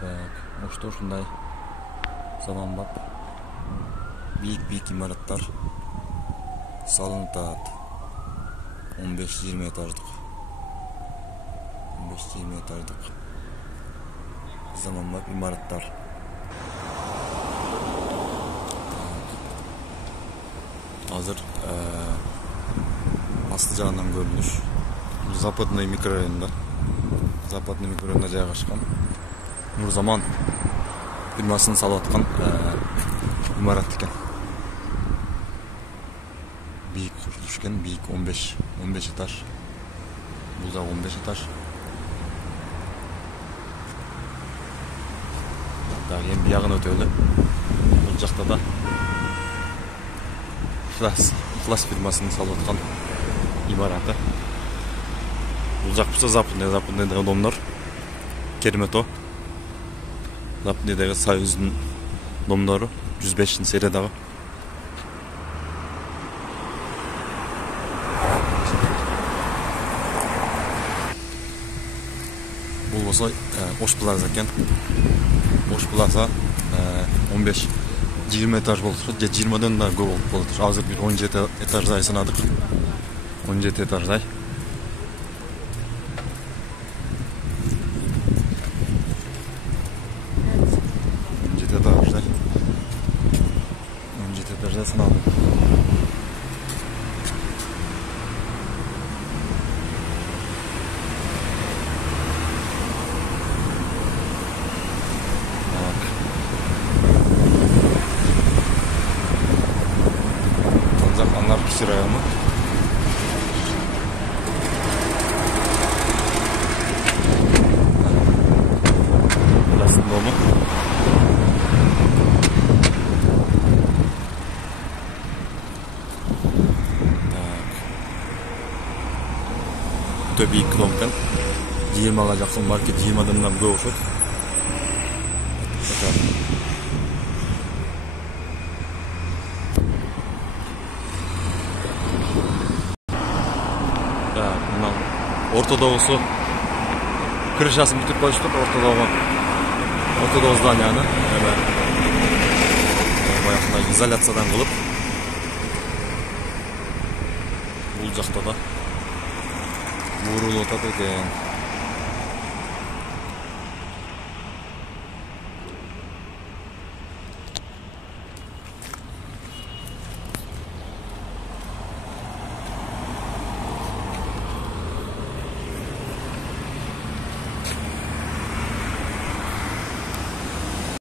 Так, ошто ушундай заманбап бийик имараттар салынып атат. 15-20 этаждык. 15-20 этаждык заманбап имараттар. Азыр асты жагынан көрүнүш. Западный микрорайонунда жайгашкан. Нурзаман фирмасын салып аткан имарат экен. Бийик курулуш экен, бийик 15 этаж. Бул да 15 этаж. Так, эми биягын өтөлү. Бул жакта да Флас фирмасынын салып аткан имараты. Бул жак болсо западныйдагы домдор. Кермето. Западныйдагы Союздун домдору 105-сериядагы. Бул болсо Ош Плаза экен. Ош Плаза 15-20 этаж болуп турат, же 20дан да көп болуп турат. Азыр бир 17 этаждай санадык. 17 этаждай. Санадык. Анархист району. Красный дом. Бийик дом экен. 20га жакын маркет, 20дан да көп болот. Так, мына ортодогусу крышасын бүтүп коюштук, ортодогу зданияны. Баягындай изоляциядан кылып. Бул жакта да бурулуп атат экен.